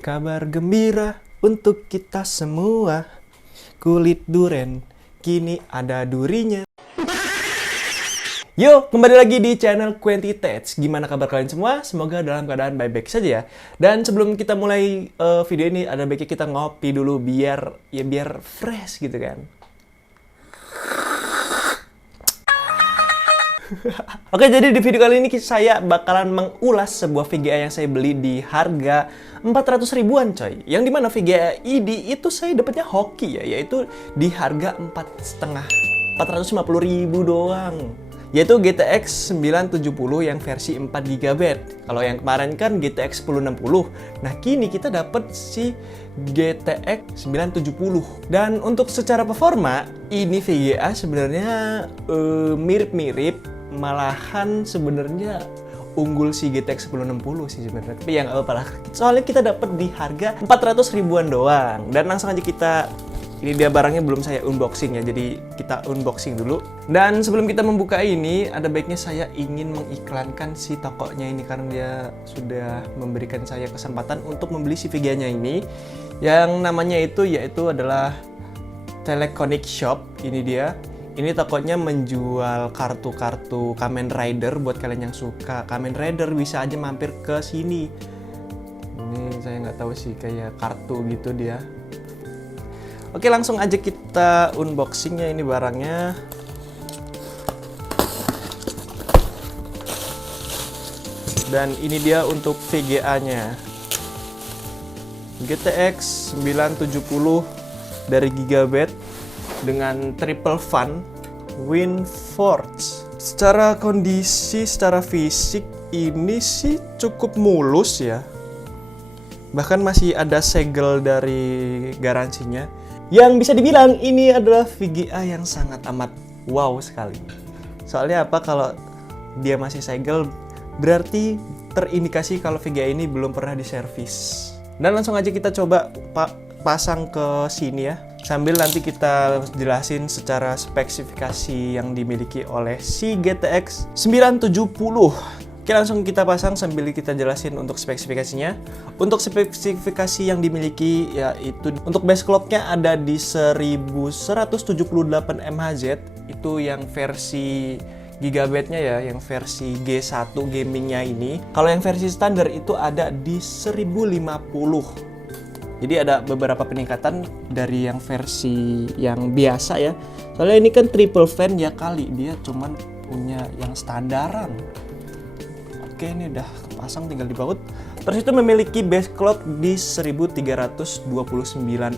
Kabar gembira untuk kita semua. Kulit duren kini ada durinya. Yo, kembali lagi di channel Quantitates. Gimana kabar kalian semua? Semoga dalam keadaan baik-baik saja ya. Dan sebelum kita mulai video ini, ada baiknya kita ngopi dulu biar fresh gitu kan. Oke, jadi di video kali ini saya bakalan mengulas sebuah VGA yang saya beli di harga 400 ribuan coy. Yang dimana VGA ini itu saya dapatnya hoki ya, yaitu di harga 450 ribu doang. Yaitu GTX 970 yang versi 4 GB. Kalau yang kemarin kan GTX 1060. Nah, kini kita dapat si GTX 970. Dan untuk secara performa, ini VGA sebenarnya mirip-mirip, malahan sebenarnya unggul si GTX 1060 sih sebenarnya. Tapi yang apalah, soalnya kita dapat di harga 400 ribuan doang. Dan langsung aja kita, ini dia barangnya belum saya unboxing ya, jadi kita unboxing dulu. Dan sebelum kita membuka ini, ada baiknya saya ingin mengiklankan si tokonya ini karena dia sudah memberikan saya kesempatan untuk membeli si VGA-nya ini. Yang namanya itu yaitu adalah Teleconic Shop. Ini dia. Ini tokonya menjual kartu-kartu Kamen Rider. Buat kalian yang suka Kamen Rider bisa aja mampir ke sini. Ini saya nggak tahu sih, kayak kartu gitu dia. Oke, langsung aja kita unboxingnya ini barangnya. Dan ini dia untuk VGA-nya. GTX 970 dari Gigabyte dengan triple fan WindForce. Secara kondisi, secara fisik ini sih cukup mulus ya. Bahkan masih ada segel dari garansinya. Yang bisa dibilang ini adalah VGA yang sangat amat wow sekali. Soalnya apa, kalau dia masih segel berarti terindikasi kalau VGA ini belum pernah diservis. Dan langsung aja kita coba pasang ke sini ya. Sambil nanti kita jelasin secara spesifikasi yang dimiliki oleh si GTX 970. Oke, langsung kita pasang sambil kita jelasin untuk spesifikasinya. Untuk spesifikasi yang dimiliki yaitu untuk base clocknya ada di 1178 mHz. Itu yang versi Gigabyte-nya ya, yang versi G1 gamingnya ini. Kalau yang versi standar itu ada di 1050. Jadi ada beberapa peningkatan dari yang versi yang biasa ya. Soalnya ini kan triple fan ya kali, dia cuman punya yang standaran. Oke, ini udah kepasang, tinggal dibaut. Terus itu memiliki base clock di 1329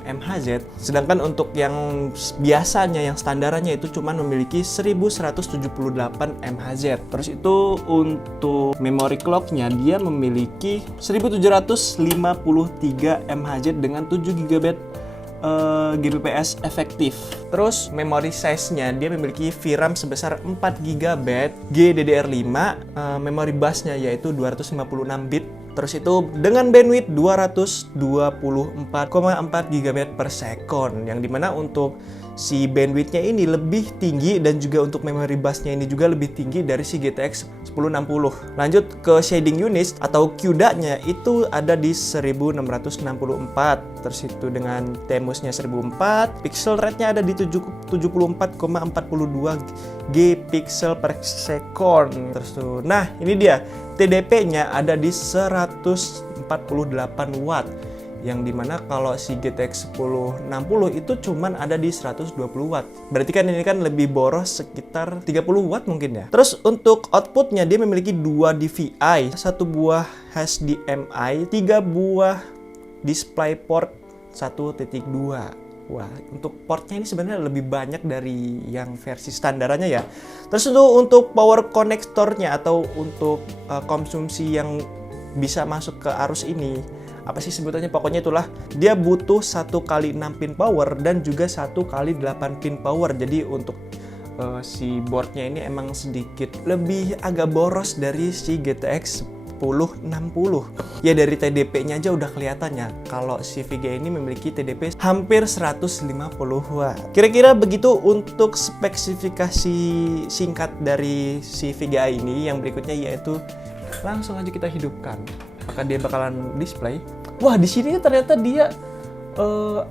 mHz. Sedangkan untuk yang biasanya, yang standarannya itu cuman memiliki 1178 mHz. Terus itu untuk memory clocknya dia memiliki 1753 mHz dengan 7 GB Gbps efektif. Terus memory size-nya dia memiliki VRAM sebesar 4 GB GDDR5, memory busnya yaitu 256 bit. Terus itu dengan bandwidth 224,4 GB per second, yang dimana untuk si bandwidthnya ini lebih tinggi dan juga untuk memory busnya ini juga lebih tinggi dari si GTX 1060. Lanjut ke shading units atau CUDA-nya itu ada di 1664. Terus itu dengan TMUS-nya 1004, pixel rate-nya ada di 74,42 G pixel per second. Terus tuh, nah ini dia TDP-nya ada di 148 watt. Yang dimana kalau si GTX 1060 itu cuman ada di 120 watt. Berarti kan ini kan lebih boros sekitar 30 watt mungkin ya. Terus untuk outputnya dia memiliki 2 DVI, 1 buah HDMI, 3 buah DisplayPort 1.2. Wah, untuk portnya ini sebenarnya lebih banyak dari yang versi standarannya ya. Terus itu untuk power connectornya atau untuk konsumsi yang bisa masuk ke arus ini, apa sih sebutannya, pokoknya itulah dia butuh 1 kali 6 pin power dan juga 1 kali 8 pin power. Jadi untuk si boardnya ini emang sedikit lebih agak boros dari si GTX 1060. Ya dari TDP-nya aja udah kelihatannya kalau si VGA ini memiliki TDP hampir 150 watt. Kira-kira begitu untuk spesifikasi singkat dari si VGA ini. Yang berikutnya yaitu langsung aja kita hidupkan. apakah dia bakalan display. Wah, di sini ternyata dia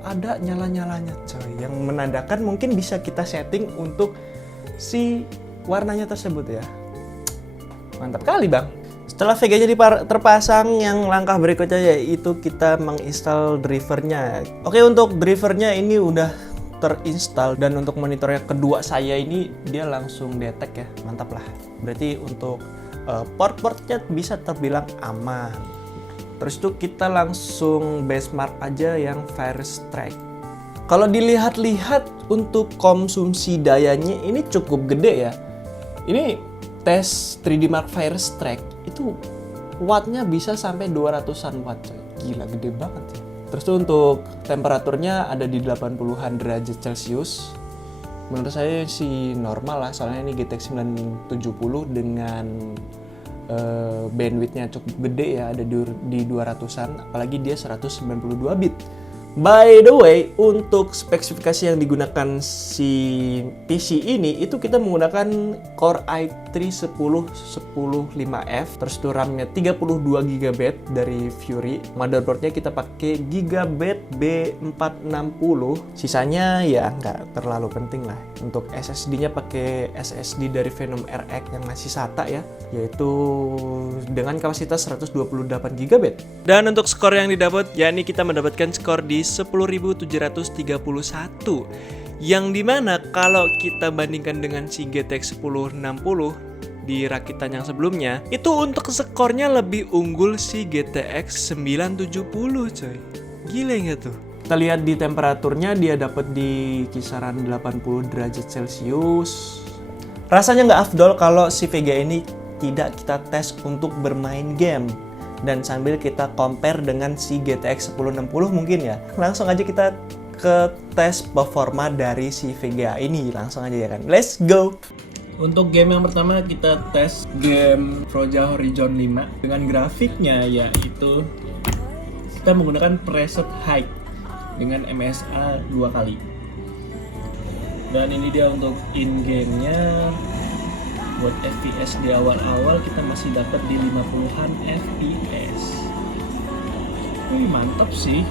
ada nyala-nyalanya coy, yang menandakan mungkin bisa kita setting untuk si warnanya tersebut ya. Mantap kali bang. Setelah VGA jadi terpasang, yang langkah berikutnya yaitu kita menginstal drivernya. Oke, untuk drivernya ini udah terinstall, dan untuk monitornya kedua saya ini dia langsung detect ya, mantap lah. Berarti untuk port-portnya bisa terbilang aman. Terus itu kita langsung benchmark aja yang Firestrike. Kalau dilihat-lihat untuk konsumsi dayanya ini cukup gede ya. Ini tes 3D Mark Firestrike itu wattnya bisa sampai 200-an watt coy. Gila, gede banget ya. Terus tuh untuk temperaturnya ada di 80-an derajat Celcius. Menurut saya sih normal lah, soalnya ini GTX 970 dengan bandwidthnya cukup gede ya, ada di 200-an, apalagi dia 192 bit. By the way, untuk spesifikasi yang digunakan si PC ini itu kita menggunakan Core i3 10105F, terus itu RAM-nya 32GB dari Fury. Motherboard-nya kita pakai Gigabit B460. Sisanya ya nggak terlalu penting lah. Untuk SSD-nya pakai SSD dari Venom RX yang masih SATA ya, yaitu dengan kapasitas 128GB. Dan untuk skor yang didapat, yakni kita mendapatkan skor di 10.731, yang dimana kalau kita bandingkan dengan si GTX 1060 di rakitan yang sebelumnya, itu untuk skornya lebih unggul si GTX 970 coy. Gila nggak tuh? Kita lihat di temperaturnya, dia dapat di kisaran 80 derajat Celcius. Rasanya nggak afdol kalau si VGA ini tidak kita tes untuk bermain game. Dan sambil kita compare dengan si GTX 1060 mungkin ya. Langsung aja kita ke tes performa dari si VGA ini. Langsung aja ya kan. Let's go! Untuk game yang pertama kita tes game Forza Horizon 5 dengan grafiknya yaitu kita menggunakan preset high dengan MSA 2 kali. Dan ini dia untuk in-game-nya. Buat FPS di awal-awal kita masih dapat di 50-an FPS. Wih, mantap sih.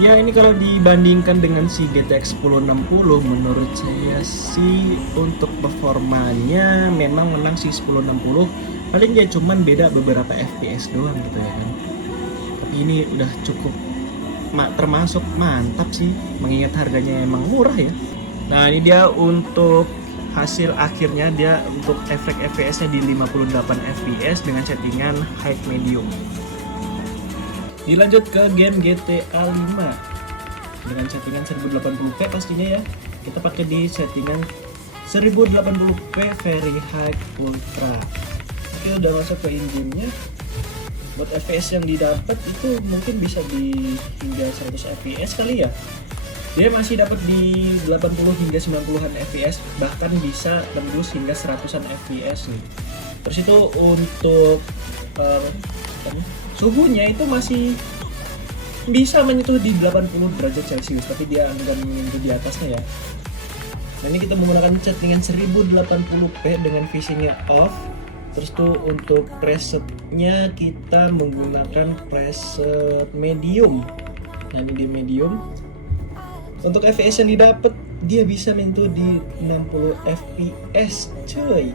Ya, ini kalau dibandingkan dengan si GTX 1060, menurut saya sih untuk performanya memang menang si 1060. Paling ya cuman beda beberapa FPS doang gitu ya kan. Tapi ini udah cukup termasuk mantap sih, mengingat harganya emang murah ya. Nah, ini dia untuk hasil akhirnya, dia untuk efek FPS-nya di 58 FPS dengan settingan high medium. Dilanjut ke game GTA 5 dengan settingan 1080p pastinya ya. Kita pakai di settingan 1080p very high ultra. Oke, udah masuk ke in-game-nya. Buat FPS yang didapat itu mungkin bisa di hingga 100 FPS kali ya. Dia masih dapat di 80 hingga 90-an FPS, bahkan bisa tembus hingga 100-an FPS nih. Terus itu untuk suhunya itu masih bisa menyentuh di 80 derajat Celcius, tapi dia enggak menyentuh di atasnya ya. Nah, ini kita menggunakan settingan 1080p dengan VC-nya off. Terus tuh untuk presetnya kita menggunakan preset medium. Nah, ini di medium. Untuk FPS yang didapat dia bisa menyentuh di 60 FPS cuy.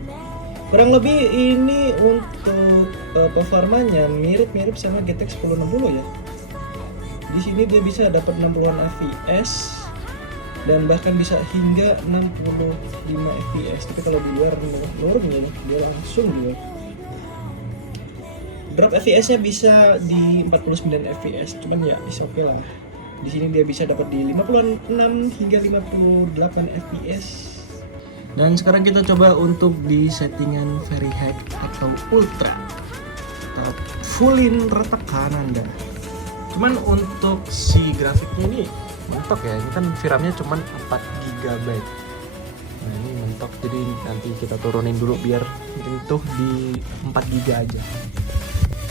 Kurang lebih ini untuk performanya mirip-mirip sama GTX 1060 ya. Di sini dia bisa dapat 60-an FPS dan bahkan bisa hingga 65 FPS. Tapi kalau di luar normal dia langsung gitu. Drop FPS-nya bisa di 49 FPS, cuman ya is oke lah. Di sini dia bisa dapat di 56 hingga 58 FPS. Dan sekarang kita coba untuk di settingan very high atau ultra. Kita fullin retak kanan dah. Cuman untuk si grafiknya ini mentok ya. Ini kan VRAM-nya cuman 4 GB. Nah, ini mentok, jadi nanti kita turunin dulu biar menyentuh di 4 GB aja.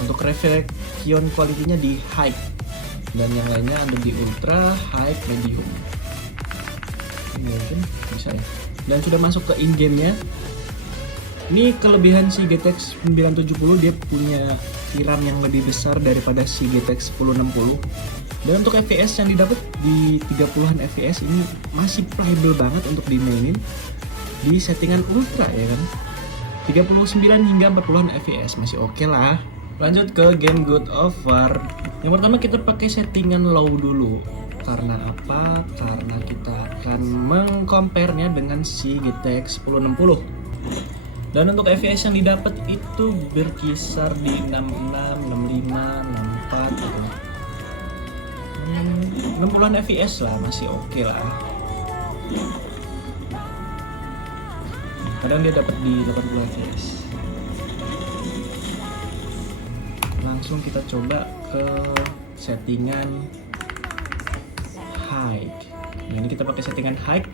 Untuk reflection quality-nya di high. Dan yang lainnya ada di ultra, high, medium. Ini mungkin bisa ya. Dan sudah masuk ke in-game-nya. Ini kelebihan si GTX 970, dia punya memiliki RAM yang lebih besar daripada si GTX 1060. Dan untuk FPS yang didapat di 30-an FPS ini masih playable banget untuk dimainin di settingan ultra ya kan. 39 hingga 40-an FPS masih oke lah. Lanjut ke game God of War. Yang pertama kita pakai settingan low dulu. Karena apa? Karena kita akan mengcompare-nya dengan si GTX 1060. Dan untuk FPS yang didapat itu berkisar di 66, 65, 64 gitu. 60-an FPS lah, masih oke lah. Kadang dia dapat di 80 FPS. Langsung kita coba ke settingan high. Nah, ini kita pakai settingan high.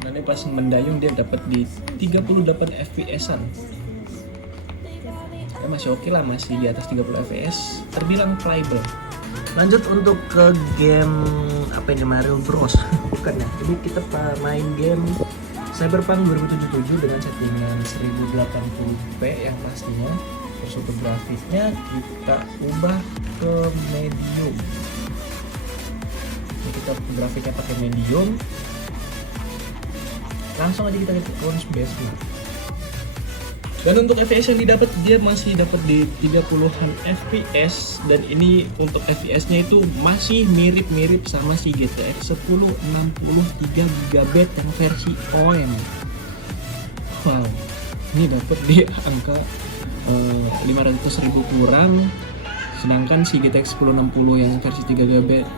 Nanti pas mendayung dia dapat di 38 FPS-an. Ya, masih oke lah, masih di atas 30 FPS. Terbilang playable. Lanjut untuk ke game apa ini, Mario Bros. Bukan ya. Jadi kita main game Cyberpunk 2077 dengan settingan 1080p yang pastinya. Terus untuk grafiknya kita ubah ke medium. Ini kita grafiknya pakai medium. Langsung aja kita ke Clone Base. Dan untuk FPS yang didapat dia masih dapat di 30-an FPS, dan ini untuk FPS-nya itu masih mirip-mirip sama si GTX 1060 3GB yang versi OM. Wow, ini dapat di angka 500.000 kurang. Sedangkan si GTX 1060 yang versi 3GB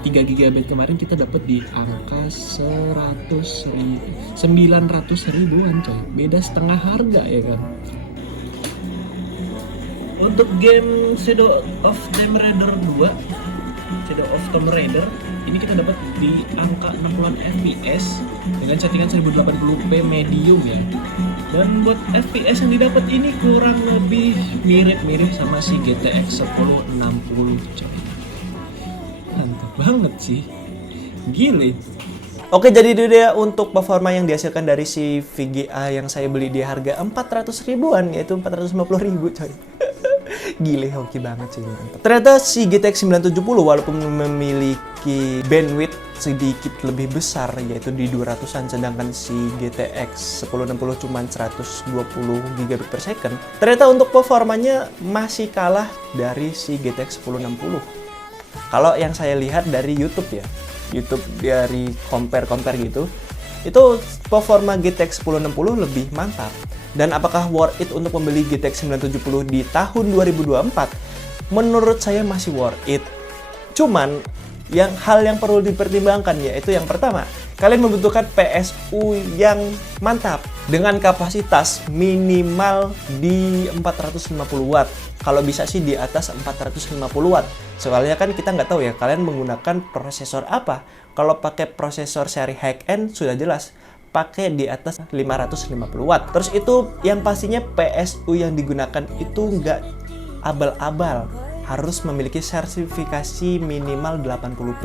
kemarin kita dapat di angka 900 ribuan coy. Beda setengah harga ya kan. Untuk game Shadow of Tomb Raider 2, Shadow of Tomb Raider, ini kita dapat di angka 60-an FPS dengan settingan 1080p medium ya. Dan buat FPS yang didapat ini kurang lebih mirip-mirip sama si GTX 1060 coy. Mantap banget sih. Gile. Oke, jadi itu dia untuk performa yang dihasilkan dari si VGA yang saya beli di harga 400 ribuan, yaitu 450 ribu coy. Gile, hoki banget sih, mantap. Ternyata si GTX 970 walaupun memiliki bandwidth sedikit lebih besar, yaitu di 200-an, sedangkan si GTX 1060 cuma 120 gigabit per second, ternyata untuk performanya masih kalah dari si GTX 1060. Kalau yang saya lihat dari YouTube ya, YouTube dari compare gitu, itu performa GTX 1060 lebih mantap. Dan apakah worth it untuk membeli GTX 970 di tahun 2024? Menurut saya masih worth it. Cuman hal yang perlu dipertimbangkan yaitu yang pertama, kalian membutuhkan PSU yang mantap dengan kapasitas minimal di 450 watt. Kalau bisa sih di atas 450 watt. Soalnya kan kita nggak tahu ya kalian menggunakan prosesor apa. Kalau pakai prosesor seri high-end sudah jelas pakai di atas 550 watt. Terus itu yang pastinya PSU yang digunakan itu nggak abal-abal, harus memiliki sertifikasi minimal 80+.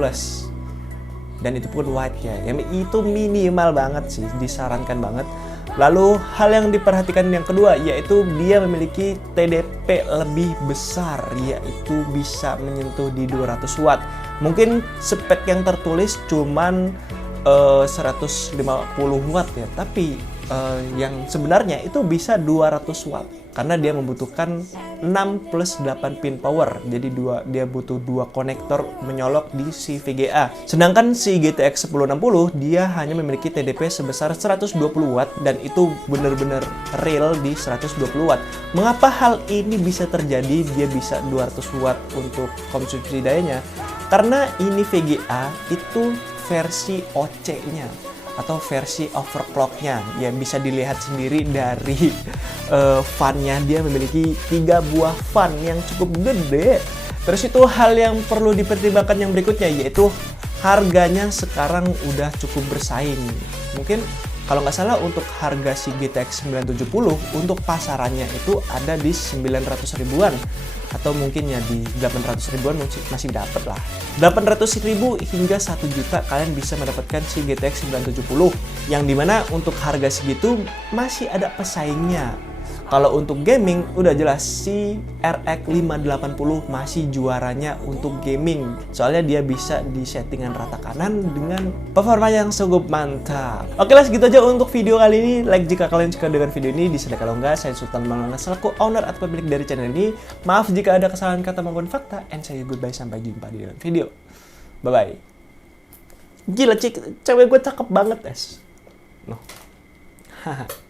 Dan itu pun white ya. Itu minimal banget sih, disarankan banget. Lalu hal yang diperhatikan yang kedua yaitu dia memiliki TDP lebih besar, yaitu bisa menyentuh di 200 watt. Mungkin spek yang tertulis cuman 150 watt ya, tapi yang sebenarnya itu bisa 200 watt karena dia membutuhkan 6+8 pin power, jadi dia butuh 2 konektor menyolok di si VGA. Sedangkan si GTX 1060 dia hanya memiliki TDP sebesar 120 watt dan itu benar-benar real di 120 watt. Mengapa hal ini bisa terjadi? Dia bisa 200 watt untuk konsumsi dayanya karena ini VGA itu versi OC-nya atau versi overclock-nya. Ya bisa dilihat sendiri dari fan-nya, dia memiliki 3 buah fan yang cukup gede. Terus itu hal yang perlu dipertimbangkan yang berikutnya yaitu harganya sekarang udah cukup bersaing. Mungkin kalau nggak salah untuk harga si GTX 970 untuk pasarannya itu ada di 900 ribuan atau mungkin ya di 800 ribuan masih dapat lah. 800 ribu hingga 1 juta kalian bisa mendapatkan si GTX 970 yang dimana untuk harga segitu masih ada pesaingnya. Kalau untuk gaming, udah jelas si RX 580 masih juaranya untuk gaming. Soalnya dia bisa di settingan rata kanan dengan performa yang cukup mantap. Oke lah, segitu aja untuk video kali ini. Like jika kalian suka dengan video ini, dislike kalau enggak. Saya Sultan Maulana selaku owner atau pemilik dari channel ini. Maaf jika ada kesalahan kata maupun fakta. And say goodbye, sampai jumpa di dalam video. Bye-bye. Gila, cewek gue cakep banget, es. No. Haha.